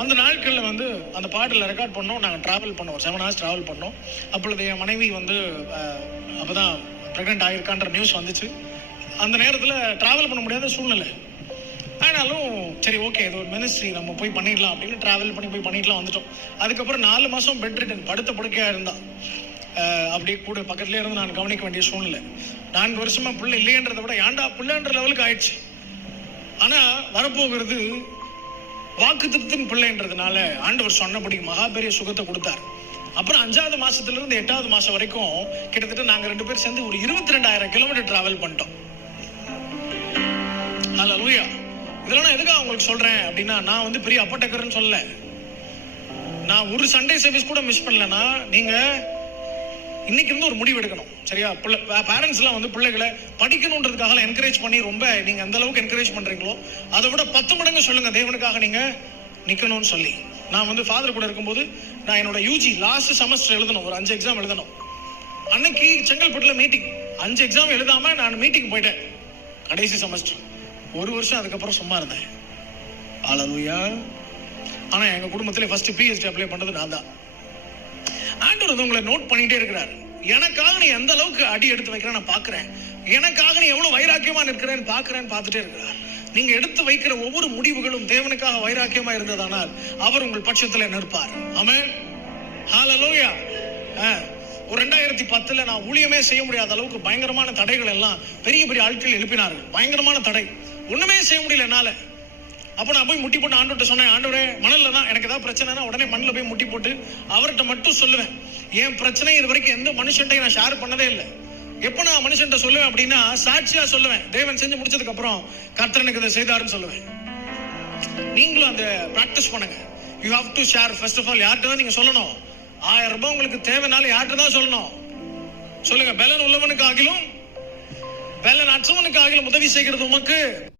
அந்த நாட்களில் வந்து அந்த பாட்டில் ரெக்கார்ட் பண்ணோம். நாங்கள் ட்ராவல் பண்ணோம், 7 hours ட்ராவல் பண்ணோம். அப்பொழுது என் மனைவி வந்து அப்போ தான் ப்ரெக்னென்ட் ஆகிருக்கான்ற நியூஸ் வந்துச்சு. அந்த நேரத்தில் ட்ராவல் பண்ண முடியாத சூழ்நிலை. ஆனாலும் சரி ஓகே, இது ஒரு மினிஸ்ட்ரி, நம்ம போய் பண்ணிடலாம் அப்படின்னு ட்ராவல் பண்ணி போய் பண்ணிட்டுலாம் வந்துட்டோம். அதுக்கப்புறம் 4 மாதம் பெட் ரிட்டன், படுத்த படுக்கையாக இருந்தான். அப்படியே கூட பக்கத்துலேயே இருந்து நான் கவனிக்க வேண்டிய சூழ்நிலை. 4 வருஷமாக பிள்ளை இல்லையன்றதை விட ஏன்டா பிள்ளைன்ற லெவலுக்கு ஆயிடுச்சு. ஆனால் வரப்போகிறது வாக்குத்தத்தின் பிள்ளைன்றதுனால ஆண்டவர் சொன்னபடி மகா பெரிய சுகத்தை கொடுத்தார். அப்புறம் 5வது மாசத்திலிருந்து 8வது மாசம் வரைக்கும் கிட்டத்தட்ட நாங்க 2 பேரும் சேர்ந்து ஒரு 22,000 கிலோமீட்டர் டிராவல் பண்ணிட்டோம். ஹல்லேலூயா. இதெல்லாம் நான் எதுக்காக உங்களுக்கு சொல்றேன் அப்படின்னா, நான் வந்து பெரிய அப்பட்டக்கர்னு சொல்லல. நான் ஒரு சண்டே சர்வீஸ் கூட மிஸ் பண்ணலன்னா நீங்க இன்னைக்கு இருந்து ஒரு முடிவு எடுக்கணும். சரியா? பேரண்ட்ஸ் எல்லாம் வந்து பிள்ளைகளை படிக்கணுன்றதுக்காக என்கரேஜ் பண்ணி ரொம்ப நீங்க அந்த அளவுக்கு என்கரேஜ் பண்றீங்களோ அதை விட 10 மடங்கு சொல்லுங்க தேவனுக்காக நீங்க நிக்கணும்னு சொல்லி. நான் வந்து ஃபாதர் கூட இருக்கும்போது நான் என்னோட யூஜி லாஸ்ட் செமஸ்டர் எழுதணும், ஒரு 5 எக்ஸாம் எழுதணும். அன்னைக்கு செங்கல்பட்டுல மீட்டிங், 5 எக்ஸாம் எழுதாம நான் மீட்டிங் போயிட்டேன். கடைசி செமஸ்டர் 1 வருஷம் அதுக்கப்புறம் சும்மா இருந்தேன். ஹல்லேலூயா. ஆனா எங்க குடும்பத்திலே ஃபர்ஸ்ட் PhD அப்ளை பண்ணது நான் தான். ஆண்டவர் உங்களை நோட் பண்ணிட்டே இருக்கிறார். எனக்காக நீ எந்த அளவுக்கு அடி எடுத்து வைக்கிற நான் பாக்குறேன், எனக்காக நீ எவ்வளவு வைராக்கியமா நிற்கிறேன்னு பார்த்துட்டே இருக்கிறார். நீங்க எடுத்து வைக்கிற ஒவ்வொரு முடிவுகளும் தேவனுக்காக வைராக்கியமா இருந்ததானால் அவர் உங்கள் பட்சத்துல நிற்பார். ஆமென். ஹல்லேலூயா. ஒரு 2010 நான் ஊழியமே செய்ய முடியாத அளவுக்கு பயங்கரமான தடைகள் எல்லாம் பெரிய பெரிய ஆட்கள் எழுப்பினார்கள். பயங்கரமான தடை, ஒண்ணுமே செய்ய முடியல என்னால. அப்போ நான் போய் முட்டி போட்டு ஆண்டவர்கிட்ட சொன்னேன், ஆண்டவரே மணல்ல தான் எனக்கு ஏதாவது பிரச்சனைனா உடனே மண்ணில் போய் முட்டி போட்டு அவர்கிட்ட மட்டும் சொல்லுவேன். என் பிரச்சனை இது வரைக்கும் எந்த மனுஷன்ட்டையும் நான் ஷேர் பண்ணதே இல்லை. எப்போ நான் மனுஷன்ட்ட சொல்லுவேன் அப்படின்னா சாட்சியா சொல்லுவேன். தேவன் செஞ்சு முடிச்சதுக்கு அப்புறம் கர்த்தர் எனக்கு இதை செய்தாருன்னு சொல்லுவேன். நீங்களும் அந்த பிராக்டிஸ் பண்ணுங்க. You have to share. First of all யார்கிட்ட தான் நீங்க சொல்லணும்? 1000 ரூபாய் உங்களுக்கு தேவைனாலும் யார்கிட்ட தான் சொல்லணும்? சொல்லுங்க. பலன் உள்ளவனுக்கு ஆகிலும் பலன் அற்றவனுக்கு ஆகிலும் உதவி செய்கிறது உமக்கு